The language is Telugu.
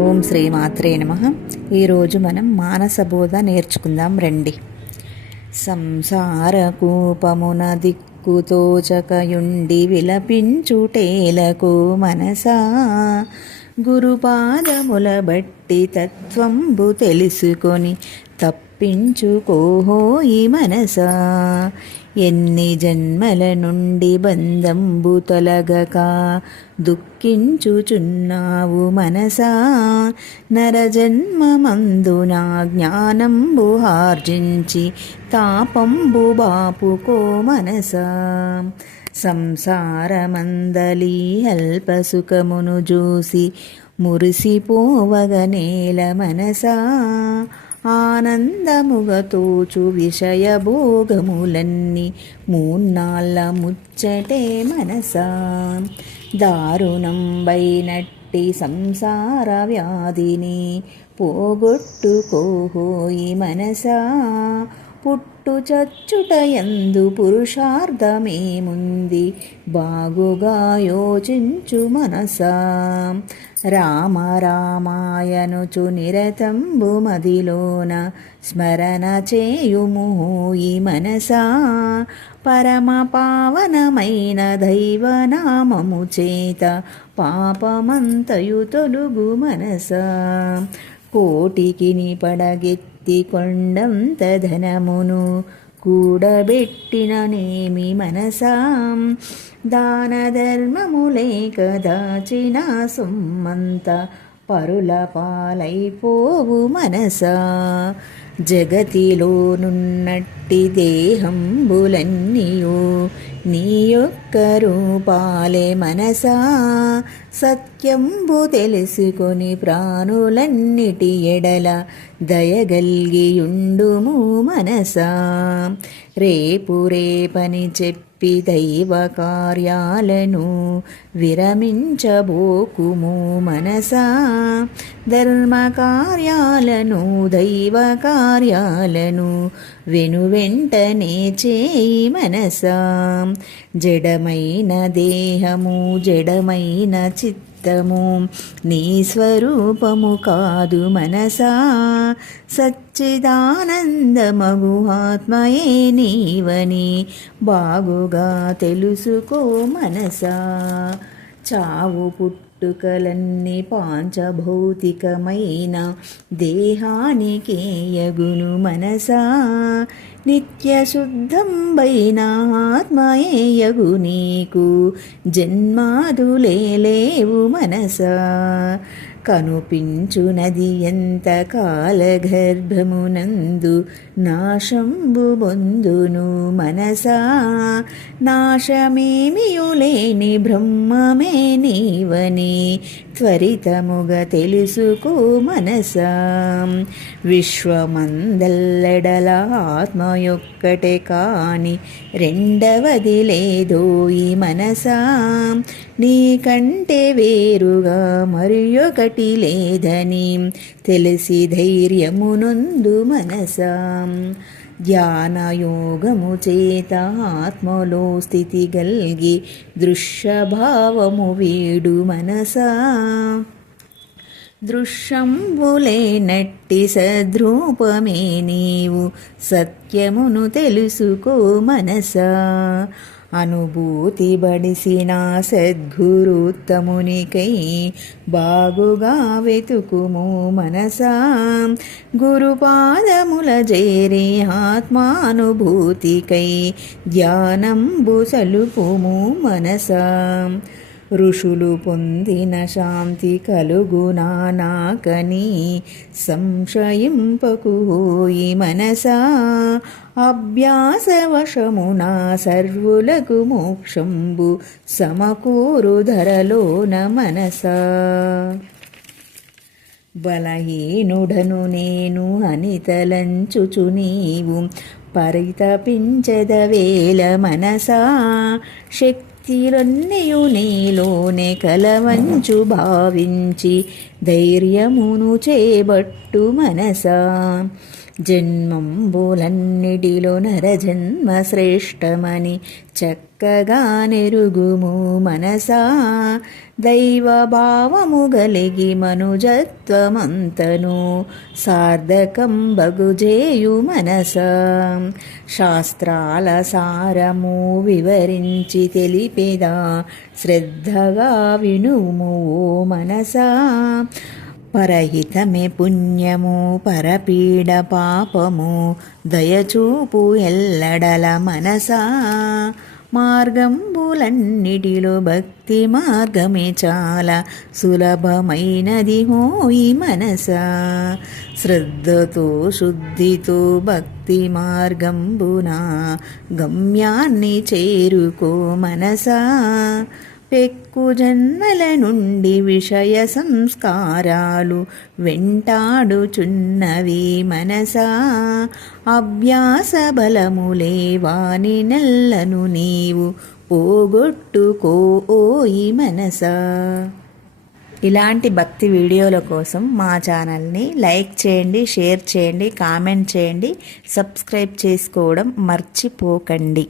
ఓం శ్రీ మాత్రే నమః. ఈరోజు మనం మానసబోధ నేర్చుకుందాం రండి. సంసార కూపమున దిక్కుతోచకయుండి విలపించుటేలకు మనసా, గురుపాదముల బట్టి తత్వంబు తెలుసుకొని తప్పించుకోహోయి మనసా. ఎన్ని జన్మల నుండి బంధంబు తొలగక దుఃఖించుచున్నావు మనసా. నరజన్మమందున జ్ఞానంబు హార్జించి తాపంబు బాపుకో మనసా. సంసారమందలి అల్ప సుఖమును చూసి మురిసిపోవగనేల మనసా. ఆనందముగతోచు విషయ భోగములన్నీ మూన్నాళ్ళ ముచ్చటే మనసా. దారుణంబైనట్టి సంసార వ్యాధిని పోగొట్టుకోహోయి మనసా. పుట్టు చచ్చుటయందు పురుషార్థమేముంది బాగుగా యోచించు మనసా. రామ రామాయనుచు నిరతంబు మదిలోన స్మరణ చేయుమోయి మనసా. పరమ పావనమైన దైవనామము చేత పాపమంతయు తొలుగు మనసా. కోటికి పడగెత్తి కొండంత ధనమును కూడబెట్టిననేమి మనసా. దాన ధర్మములేక దాచిన సొమ్మంత పరుల పాలైపోవు మనసా. జగతిలోనున్నట్టి దేహంబులన్నీయు నీ యొక్క రూపాలే మనసా. సత్యంబు తెలుసుకొని ప్రాణులన్నిటి ఎడల దయగల్గియుండుము మనసా. రేపు రేపని చెప్పి దైవ కార్యాలను విరమించబోకుము మనసా. ధర్మ కార్యాలను దైవ కార్యాలను వెనువెంటనే చేయి మనసా. జడమైన దేహము జడమైన చిత్తము నీ స్వరూపము కాదు మనసా. సచ్చిదానందమగు ఆత్మయే నీవని బాగుగా తెలుసుకో మనసా. చావు పుట్టుకలన్నీ పాంచభౌతికమైన దేహానికే యగును మనసా. నిత్య శుద్ధంబైన ఆత్మయే యగు నీకు జన్మాదులేవు మనసా. కనుపించునది ఎంత కాలగర్భమునందు నాశంబు బొందును మనసా. నాశమేమియులేని బ్రహ్మమే నీవని త్వరితముగ తెలుసుకో మనసా. విశ్వమందల్లెడల ఆత్మయొక్కటే కాని రెండవది లేదోయి మనసా. నీకంటే వేరుగా మరియొకటి లేదని తెలిసి ధైర్యమునొందు మనసా. ధ్యానయోగము చేత ఆత్మలో స్థితి గల్గి దృశ్యభావము వీడు మనసా. దృశ్యంబులేనట్టి సద్రూపమే నీవు సత్యమును తెలుసుకో మనసా. అనుభూతి బడిసిన సద్గురుత్తమునికై బాగుగా వెతుకుము మనసా. గురుపాదముల చేరి ఆత్మానుభూతికై ధ్యానంబు సలుపుము మనసా. ఋషులు పొందిన శాంతి కలుగునా నాకని సంశయింపకుహోయి మనసా. అభ్యాసవశమున సర్వులకు మోక్షంబు సమకూరు ధరలోన మనసా. బలహీనుడను నేను అని తలంచుచు నీవు పరితపించదవేల మనసా. శక్తిలన్నయు నీలోనే కలవంచు భావించి ధైర్యమును చేబట్టు మనసా. జన్మంబులన్నిటిలో నరజన్మ శ్రేష్టమని చక్కగా నెరుగుము మనసా. దైవభావము గలిగి మనుజత్వమంతను సార్థకం బగుజేయు మనసా. శాస్త్రాల సారము వివరించి తెలిపేదా శ్రద్ధగా వినుము ఓ మనసా. పరహితమే పుణ్యము పరపీడ పాపము దయచూపు ఎల్లడల మనసా. మార్గంబులన్నిటిలో భక్తి మార్గమే చాలా సులభమైనది హోయి మనసా. శ్రద్ధతో శుద్ధితో భక్తి మార్గంబున గమ్యాన్ని చేరుకో మనసా. పెక్కు జన్మల నుండి విషయ సంస్కారాలు వెంటాడుచున్నవి మనసా. అభ్యాస బలములే వాని నెల్లను నీవు పోగొట్టుకో ఓయి మనసా. ఇలాంటి భక్తి వీడియోల కోసం మా ఛానల్ని లైక్ చేయండి, షేర్ చేయండి, కామెంట్ చేయండి, సబ్స్క్రైబ్ చేసుకోవడం మర్చిపోకండి.